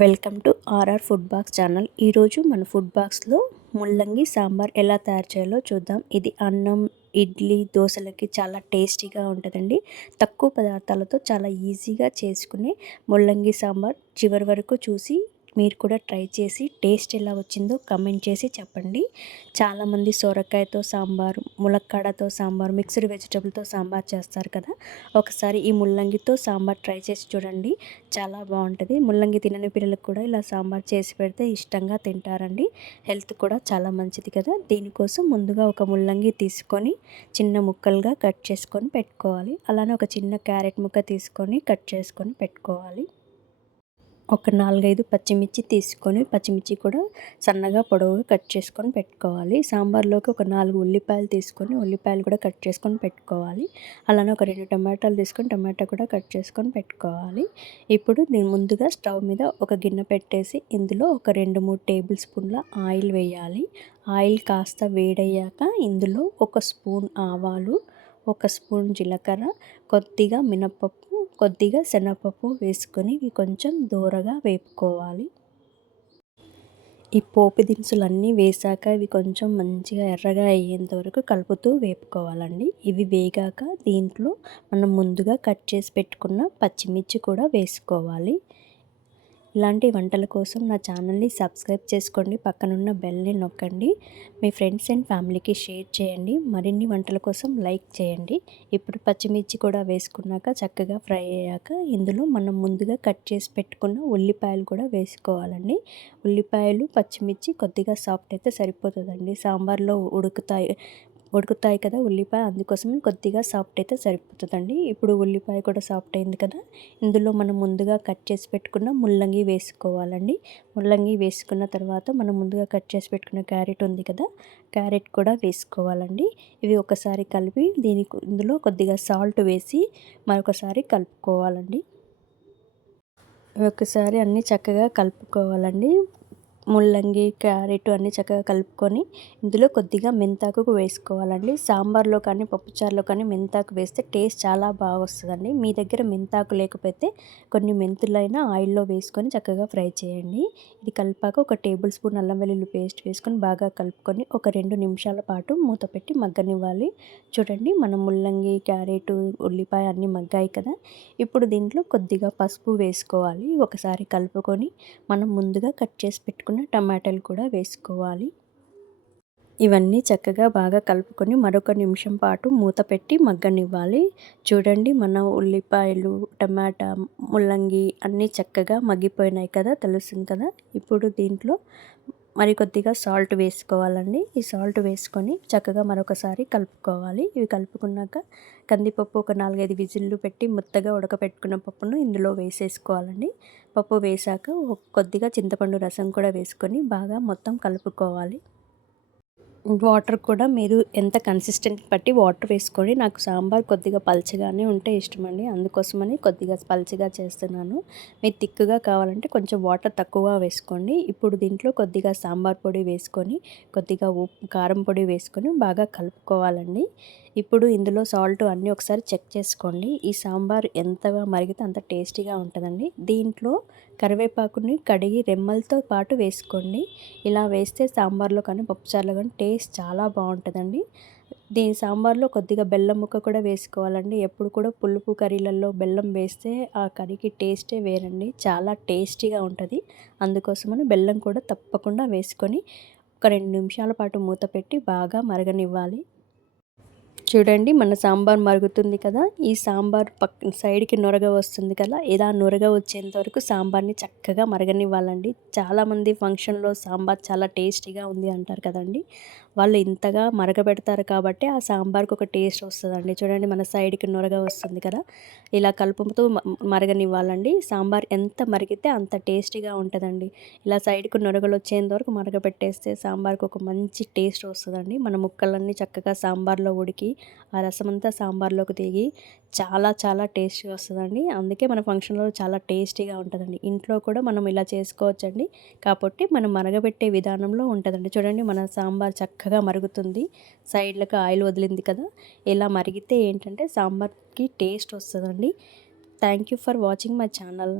Welcome to RR food box channel. ఈరోజు మన food బాక్స్లో ముల్లంగి సాంబార్ ఎలా తయారు చేయాలో చూద్దాం. ఇది అన్నం, ఇడ్లీ, దోశలకి చాలా టేస్టీగా ఉంటుందండి. తక్కువ పదార్థాలతో చాలా ఈజీగా చేసుకునే ముల్లంగి సాంబార్ చివరి వరకు చూసి మీరు కూడా ట్రై చేసి టేస్ట్ ఎలా వచ్చిందో కమెంట్ చేసి చెప్పండి. చాలామంది సొరకాయతో సాంబార్, ములక్కాడతో సాంబార్, మిక్స్డ్ వెజిటబుల్తో సాంబార్ చేస్తారు కదా. ఒకసారి ఈ ముల్లంగితో సాంబార్ ట్రై చేసి చూడండి, చాలా బాగుంటుంది. ముల్లంగి తినని పిల్లలకు కూడా ఇలా సాంబార్ చేసి పెడితే ఇష్టంగా తింటారండి. హెల్త్ కూడా చాలా మంచిది కదా. దీనికోసం ముందుగా ఒక ముల్లంగి తీసుకొని చిన్న ముక్కలుగా కట్ చేసుకొని పెట్టుకోవాలి. అలానే ఒక చిన్న క్యారెట్ ముక్క తీసుకొని కట్ చేసుకొని పెట్టుకోవాలి. ఒక 4-5 పచ్చిమిర్చి తీసుకొని పచ్చిమిర్చి కూడా సన్నగా పొడవుగా కట్ చేసుకొని పెట్టుకోవాలి. సాంబార్లోకి ఒక 4 ఉల్లిపాయలు తీసుకొని ఉల్లిపాయలు కూడా కట్ చేసుకొని పెట్టుకోవాలి. అలానే ఒక 2 టమాటాలు తీసుకొని టమాటా కూడా కట్ చేసుకొని పెట్టుకోవాలి. ఇప్పుడు నేను ముందుగా స్టవ్ మీద ఒక గిన్నె పెట్టేసి ఇందులో ఒక 2-3 టేబుల్ స్పూన్ల ఆయిల్ వేయాలి. ఆయిల్ కాస్త వేడయ్యాక ఇందులో ఒక స్పూన్ ఆవాలు, ఒక స్పూన్ జీలకర్ర, కొద్దిగా మినపప్పు, కొద్దిగా శనగపప్పు వేసుకొని ఇవి కొంచెం దూరగా వేపుకోవాలి. ఈ పోపు దినుసులన్నీ వేసాక ఇవి కొంచెం మంచిగా ఎర్రగా అయ్యేంత వరకు కలుపుతూ వేపుకోవాలండి. ఇవి వేగాక దీంట్లో మనం ముందుగా కట్ చేసి పెట్టుకున్న పచ్చిమిర్చి కూడా వేసుకోవాలి. ఇలాంటి వంటల కోసం నా ఛానల్ని సబ్స్క్రైబ్ చేసుకోండి, పక్కనున్న బెల్ని నొక్కండి, మీ ఫ్రెండ్స్ అండ్ ఫ్యామిలీకి షేర్ చేయండి, మరిన్ని వంటల కోసం లైక్ చేయండి. ఇప్పుడు పచ్చిమిర్చి కూడా వేసుకున్నాక చక్కగా ఫ్రై అయ్యాక ఇందులో మనం ముందుగా కట్ చేసి పెట్టుకున్న ఉల్లిపాయలు కూడా వేసుకోవాలండి. ఉల్లిపాయలు, పచ్చిమిర్చి కొద్దిగా సాఫ్ట్ అయితే సరిపోతుందండి. సాంబార్లో ఉడుకుతాయి కదా ఉల్లిపాయ, అందుకోసం కొద్దిగా సాఫ్ట్ అయితే సరిపోతుందండి. ఇప్పుడు ఉల్లిపాయ కూడా సాఫ్ట్ అయింది కదా, ఇందులో మనం ముందుగా కట్ చేసి పెట్టుకున్న ముల్లంగి వేసుకోవాలండి. ముల్లంగి వేసుకున్న తర్వాత మనం ముందుగా కట్ చేసి పెట్టుకున్న క్యారెట్ ఉంది కదా, క్యారెట్ కూడా వేసుకోవాలండి. ఇవి ఒకసారి కలిపి ఇందులో కొద్దిగా సాల్ట్ వేసి మరొకసారి కలుపుకోవాలండి. ఒకసారి అన్నీ చక్కగా కలుపుకోవాలండి. ముల్లంగి, క్యారెట్ అన్నీ చక్కగా కలుపుకొని ఇందులో కొద్దిగా మెంతాకు వేసుకోవాలండి. సాంబార్లో కానీ పప్పుచారులో కానీ మెంతాకు వేస్తే టేస్ట్ చాలా బాగా వస్తుందండి. మీ దగ్గర మెంతాకు లేకపోతే కొన్ని మెంతులైనా ఆయిల్లో వేసుకొని చక్కగా ఫ్రై చేయండి. ఇది కలిపాక ఒక టేబుల్ స్పూన్ అల్లం వెల్లుల్లి పేస్ట్ వేసుకొని బాగా కలుపుకొని ఒక 2 నిమిషాల పాటు మూత పెట్టి మగ్గనివ్వాలి. చూడండి, మన ముల్లంగి, క్యారెట్, ఉల్లిపాయ అన్నీ మగ్గాయి కదా. ఇప్పుడు దీంట్లో కొద్దిగా పసుపు వేసుకోవాలి. ఒకసారి కలుపుకొని మనం ముందుగా కట్ చేసి పెట్టుకున్న టమాటాలు కూడా వేసుకోవాలి. ఇవన్నీ చక్కగా బాగా కలుపుకొని మరొక నిమిషం పాటు మూత పెట్టి మగ్గనివ్వాలి. చూడండి, మన ఉల్లిపాయలు, టమాటా, ముల్లంగి అన్నీ చక్కగా మగ్గిపోయినాయి కదా, తెలుస్తుంది కదా. ఇప్పుడు దీంట్లో మరి కొద్దిగా సాల్ట్ వేసుకోవాలండి. ఈ సాల్ట్ వేసుకొని చక్కగా మరొకసారి కలుపుకోవాలి. ఇవి కలుపుకున్నాక కందిపప్పు ఒక 4-5 విజిల్లు పెట్టి మెత్తగా ఉడకపెట్టుకున్న పప్పును ఇందులో వేసేసుకోవాలండి. పప్పు వేసాక కొద్దిగా చింతపండు రసం కూడా వేసుకొని బాగా మొత్తం కలుపుకోవాలి. వాటర్ కూడా మీరు ఎంత కన్సిస్టెంట్ బట్టి వాటర్ వేసుకొని, నాకు సాంబార్ కొద్దిగా పల్చగానే ఉంటే ఇష్టమండి, అందుకోసమని కొద్దిగా పల్చగా చేస్తున్నాను. మీరు తిక్కుగా కావాలంటే కొంచెం వాటర్ తక్కువ వేసుకోండి. ఇప్పుడు దీంట్లో కొద్దిగా సాంబార్ పొడి వేసుకొని కొద్దిగా ఉప్పు, కారం పొడి వేసుకొని బాగా కలుపుకోవాలండి. ఇప్పుడు ఇందులో సాల్ట్ అన్నీ ఒకసారి చెక్ చేసుకోండి. ఈ సాంబార్ ఎంతగా మరిగితే అంత టేస్టీగా ఉంటుందండి. దీంట్లో కరివేపాకుని కడిగి రెమ్మలతో పాటు వేసుకోండి. ఇలా వేస్తే సాంబార్లో కానీ పప్పుచారులో కానీ టేస్ట్ చాలా బాగుంటుందండి. దీని సాంబార్లో కొద్దిగా బెల్లం ముక్క కూడా వేసుకోవాలండి. ఎప్పుడు కూడా పులుపు కర్రీలలో బెల్లం వేస్తే ఆ కర్రీకి టేస్టే వేరండి, చాలా టేస్టీగా ఉంటుంది. అందుకోసమని బెల్లం కూడా తప్పకుండా వేసుకొని ఒక 2 నిమిషాల పాటు మూత పెట్టి బాగా మరగనివ్వాలి. చూడండి, మన సాంబార్ మరుగుతుంది కదా. ఈ సాంబార్ సైడ్కి నొరగ వస్తుంది కదా, ఇలా నొరగ వచ్చేంత వరకు సాంబార్ని చక్కగా మరగనివ్వాలండి. చాలామంది ఫంక్షన్లో సాంబార్ చాలా టేస్టీగా ఉంది అంటారు కదండి, వాళ్ళు ఇంతగా మరగబెడతారు కాబట్టి ఆ సాంబార్కి ఒక టేస్ట్ వస్తుందండి. చూడండి, మన సైడ్కి నొరగ వస్తుంది కదా, ఇలా కలుపుతూ మరగనివ్వాలండి. సాంబార్ ఎంత మరిగితే అంత టేస్టీగా ఉంటుందండి. ఇలా సైడ్కి నొరగలు వచ్చేంత వరకు మరగబెట్టేస్తే సాంబార్కి ఒక మంచి టేస్ట్ వస్తుందండి. మన ముక్కలన్నీ చక్కగా సాంబార్లో ఉడికి ఆ రసం అంతా సాంబార్లోకి దిగి చాలా చాలా టేస్టీగా వస్తుందండి. అందుకే మన ఫంక్షన్లో చాలా టేస్టీగా ఉంటుందండి. ఇంట్లో కూడా మనం ఇలా చేసుకోవచ్చండి, కాబట్టి మనం మరగబెట్టే విధానంలో ఉంటుందండి. చూడండి, మన సాంబార్ చక్కగా మరుగుతుంది, సైడ్లకు ఆయిల్ వదిలింది కదా. ఇలా మరిగితే ఏంటంటే సాంబార్కి టేస్ట్ వస్తుందండి. Thank you for watching my channel.